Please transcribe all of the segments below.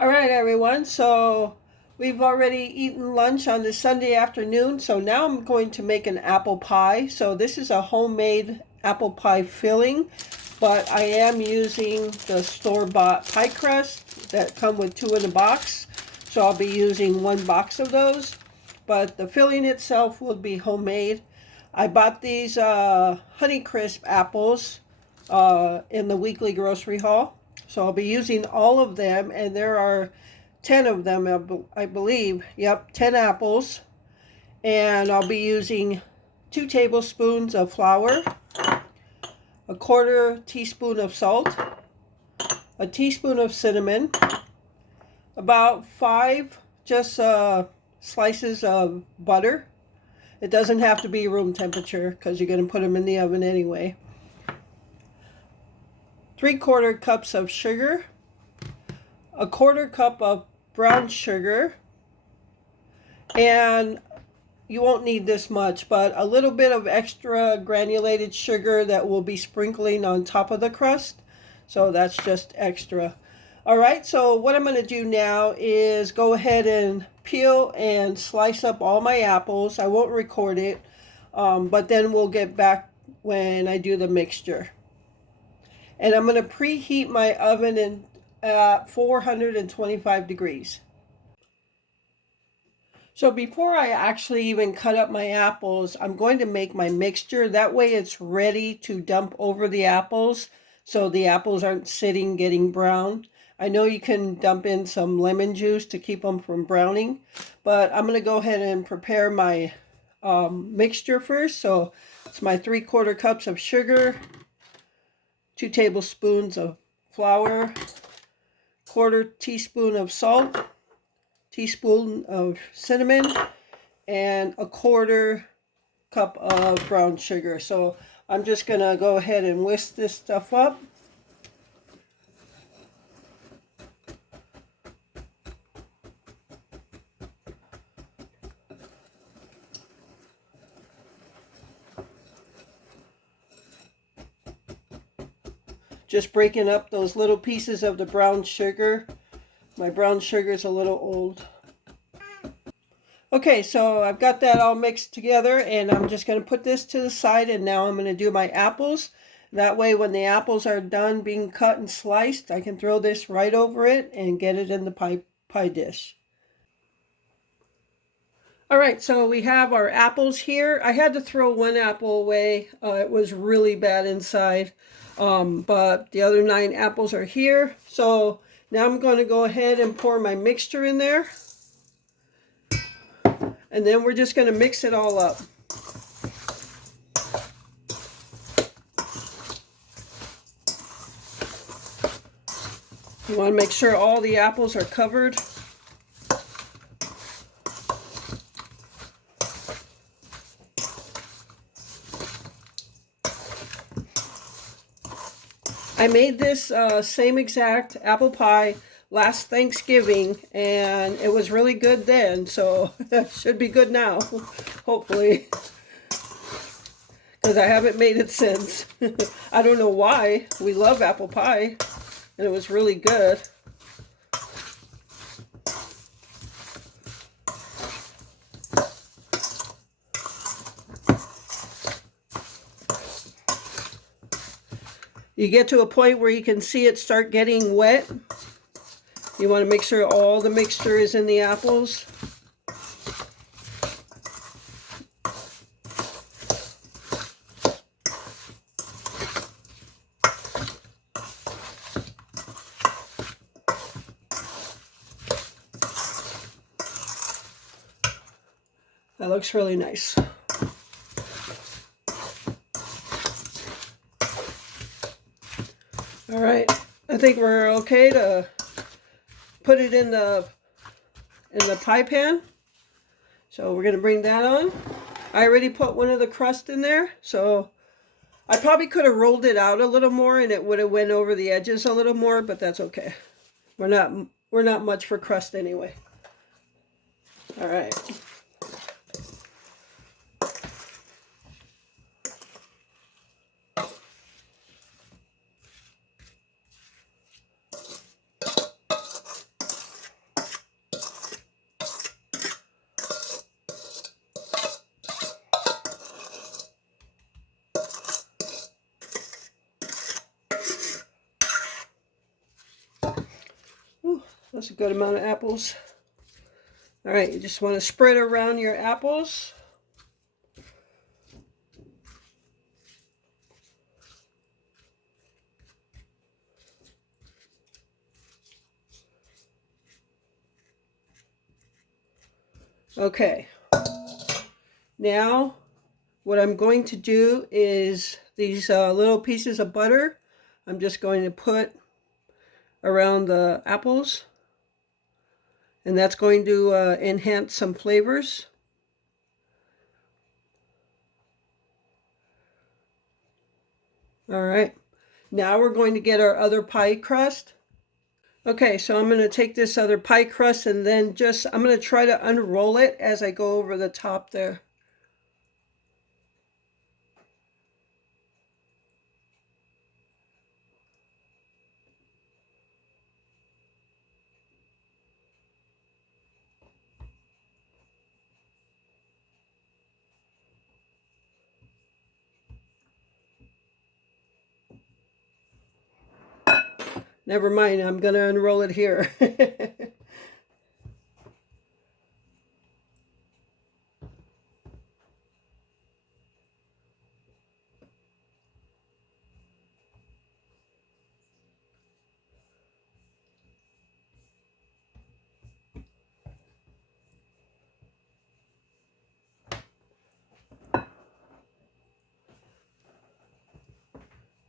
All right, everyone. So we've already eaten lunch on this Sunday afternoon. So now I'm going to make an apple pie. So this is a homemade apple pie filling, but I am using the store-bought pie crust that come with 2 in a box. So I'll be using 1 box of those, but the filling itself will be homemade. I bought these Honeycrisp apples in the weekly grocery haul. So I'll be using all of them, and there are 10 of them, I believe. Yep, 10 apples. And I'll be using 2 tablespoons of flour, a quarter teaspoon of salt, a teaspoon of cinnamon, about 5 just slices of butter. It doesn't have to be room temperature because you're going to put them in the oven anyway. 3/4 cups of sugar, a 1/4 cup of brown sugar, and you won't need this much, but a little bit of extra granulated sugar that we'll be sprinkling on top of the crust. So that's just extra. All right, so what I'm going to do now is go ahead and peel and slice up all my apples. I won't record it, but then we'll get back when I do the mixture. And I'm going to preheat my oven at 425 degrees. So before I actually even cut up my apples, I'm going to make my mixture. That way it's ready to dump over the apples so the apples aren't sitting getting brown. I know you can dump in some lemon juice to keep them from browning, but I'm going to go ahead and prepare my mixture first. So it's my 3/4 cups of sugar, 2 tablespoons of flour, 1/4 teaspoon of salt, teaspoon of cinnamon, and a 1/4 cup of brown sugar. So I'm just going to go ahead and whisk this stuff up. Just breaking up those little pieces of the brown sugar. My brown sugar is a little old. Okay, so I've got that all mixed together, and I'm just going to put this to the side, and now I'm going to do my apples. That way when the apples are done being cut and sliced, I can throw this right over it and get it in the pie dish. All right, so we have our apples here. I had to throw 1 apple away. It was really bad inside, but the other 9 apples are here. So now I'm going to go ahead and pour my mixture in there. And then we're just going to mix it all up. You want to make sure all the apples are covered. I made this same exact apple pie last Thanksgiving, and it was really good then, so it should be good now, hopefully, because I haven't made it since. I don't know why. We love apple pie, and it was really good. You get to a point where you can see it start getting wet. You want to make sure all the mixture is in the apples. That looks really nice. All right, I think we're okay to put it in the pie pan. So we're going to bring that on. I already put one of the crust in there, so I probably could have rolled it out a little more and it would have went over the edges a little more, but that's okay. We're not much for crust anyway. All right. That's a good amount of apples. All right, you just want to spread around your apples. Okay, now what I'm going to do is these little pieces of butter, I'm just going to put around the apples, and that's going to enhance some flavors. All right, now we're going to get our other pie crust. Okay, so I'm going to take this other pie crust and then I'm going to try to unroll it as I go over the top there. Never mind, I'm going to unroll it here.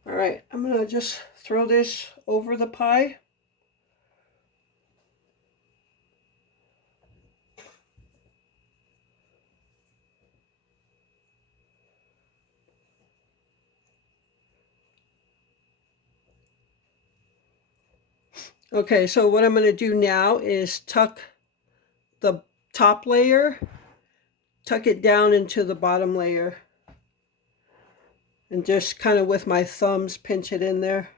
All right, I'm going to just throw this over the pie. Okay, so what I'm going to do now is tuck the top layer, tuck it down into the bottom layer, and just kind of with my thumbs pinch it in there.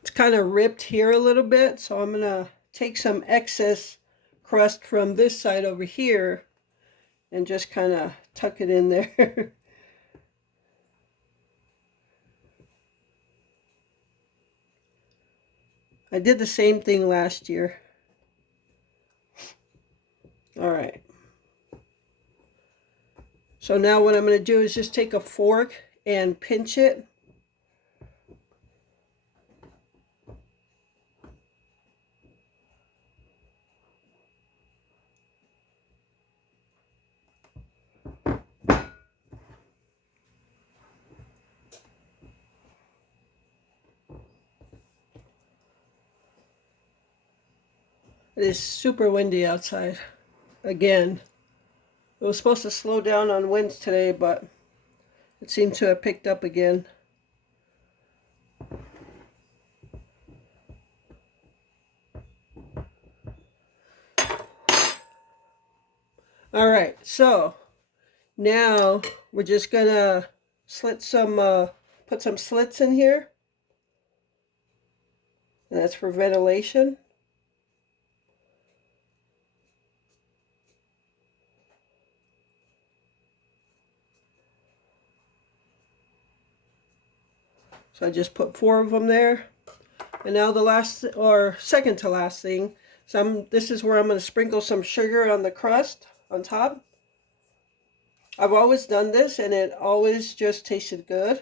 It's kind of ripped here a little bit, so I'm going to take some excess crust from this side over here and just kind of tuck it in there. I did the same thing last year. All right. So now what I'm going to do is just take a fork and pinch it. It is super windy outside. Again, it was supposed to slow down on winds today, but it seems to have picked up again. All right, so now we're just gonna put some slits in here, and that's for ventilation. So I just put 4 of them there. And now the last, or second to last thing, this is where I'm going to sprinkle some sugar on the crust on top. I've always done this and it always just tasted good.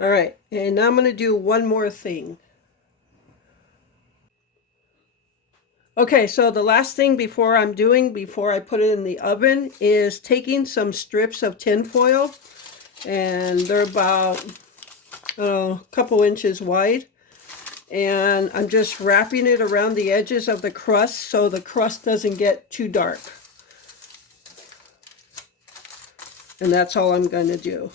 All right, and now I'm going to do one more thing. Okay, so the last thing before I put it in the oven is taking some strips of tin foil, and they're about, I don't know, a couple inches wide. And I'm just wrapping it around the edges of the crust so the crust doesn't get too dark. And that's all I'm going to do.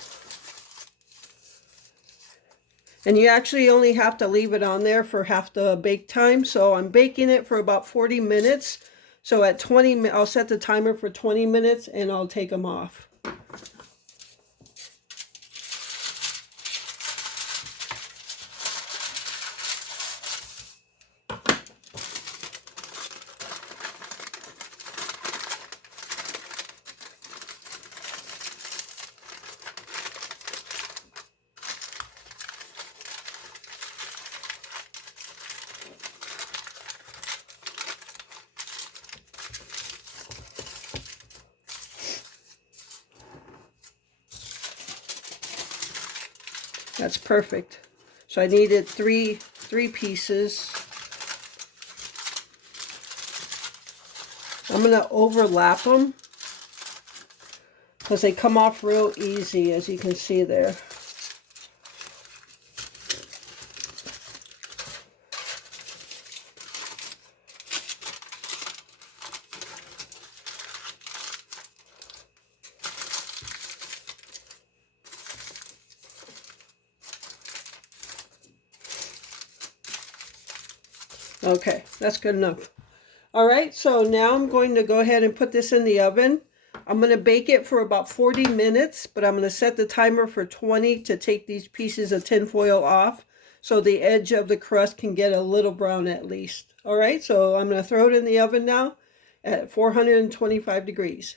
And you actually only have to leave it on there for half the bake time. So I'm baking it for about 40 minutes. So at 20, I'll set the timer for 20 minutes and I'll take them off. That's perfect. So I needed three pieces. I'm going to overlap them because they come off real easy, as you can see there. Okay, that's good enough. All right, so now I'm going to go ahead and put this in the oven. I'm going to bake it for about 40 minutes, but I'm going to set the timer for 20 to take these pieces of tin foil off so the edge of the crust can get a little brown at least. All right, so I'm going to throw it in the oven now at 425 degrees.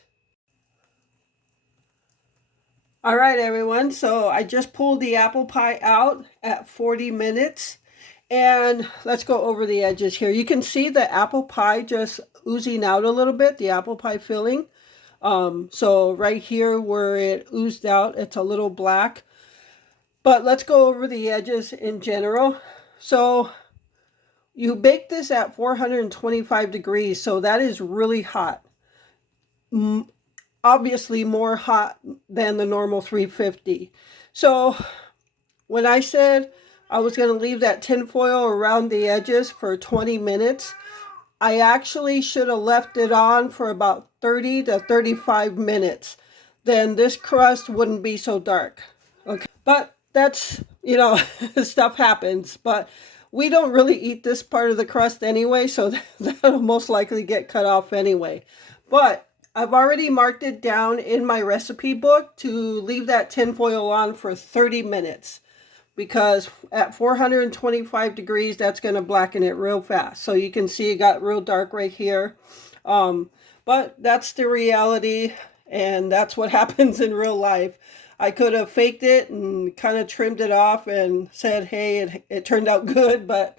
All right, everyone, so I just pulled the apple pie out at 40 minutes. And let's go over the edges here. You can see the apple pie just oozing out a little bit, the apple pie filling. So right here where it oozed out, it's a little black. But let's go over the edges in general. So you bake this at 425 degrees, so that is really hot. Obviously more hot than the normal 350. So when I said I was going to leave that tin foil around the edges for 20 minutes, I actually should have left it on for about 30 to 35 minutes. Then this crust wouldn't be so dark. Okay, but that's, stuff happens. But we don't really eat this part of the crust anyway, so that'll most likely get cut off anyway. But I've already marked it down in my recipe book to leave that tin foil on for 30 minutes. Because at 425 degrees, that's going to blacken it real fast. So you can see it got real dark right here. But that's the reality, and that's what happens in real life. I could have faked it and kind of trimmed it off and said, hey, it turned out good. But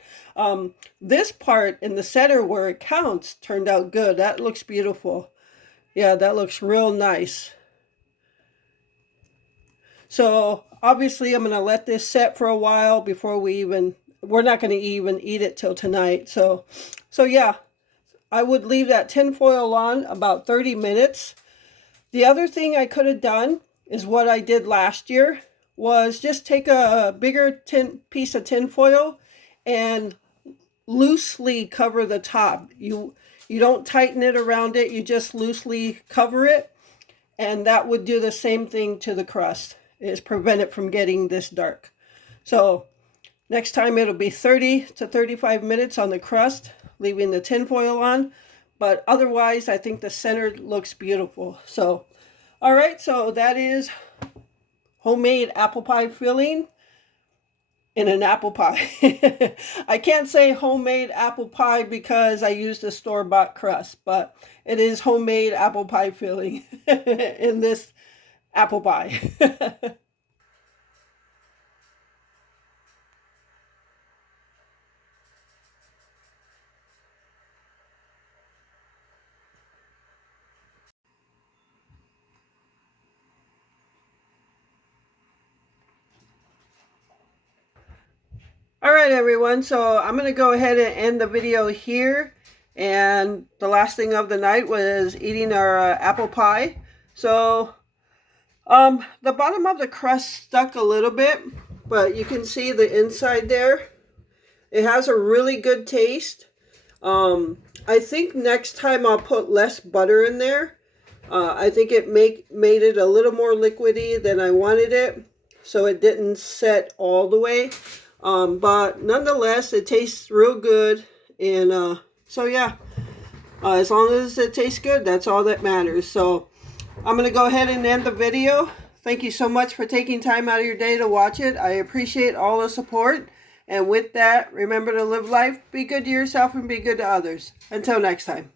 this part in the center where it counts turned out good. That looks beautiful. Yeah, that looks real nice. So obviously I'm going to let this set for a while before we're not going to even eat it till tonight. So yeah, I would leave that tin foil on about 30 minutes. The other thing I could have done is what I did last year, was just take a bigger piece of tin foil and loosely cover the top. You don't tighten it around it, you just loosely cover it, and that would do the same thing to the crust. Is prevent it from getting this dark. So next time it'll be 30 to 35 minutes on the crust, leaving the tin foil on. But otherwise, I think the center looks beautiful. So, all right, so that is homemade apple pie filling in an apple pie. I can't say homemade apple pie because I used a store-bought crust, but it is homemade apple pie filling in this apple pie. All right, everyone. So I'm going to go ahead and end the video here. And the last thing of the night was eating our apple pie. So the bottom of the crust stuck a little bit, but you can see the inside there. It has a really good taste. I think next time I'll put less butter in there. I think it made it a little more liquidy than I wanted it, so it didn't set all the way. But nonetheless, it tastes real good, and so yeah, as long as it tastes good, that's all that matters. So I'm gonna go ahead and end the video. Thank you so much for taking time out of your day to watch it. I appreciate all the support. And with that, remember to live life, be good to yourself, and be good to others. Until next time.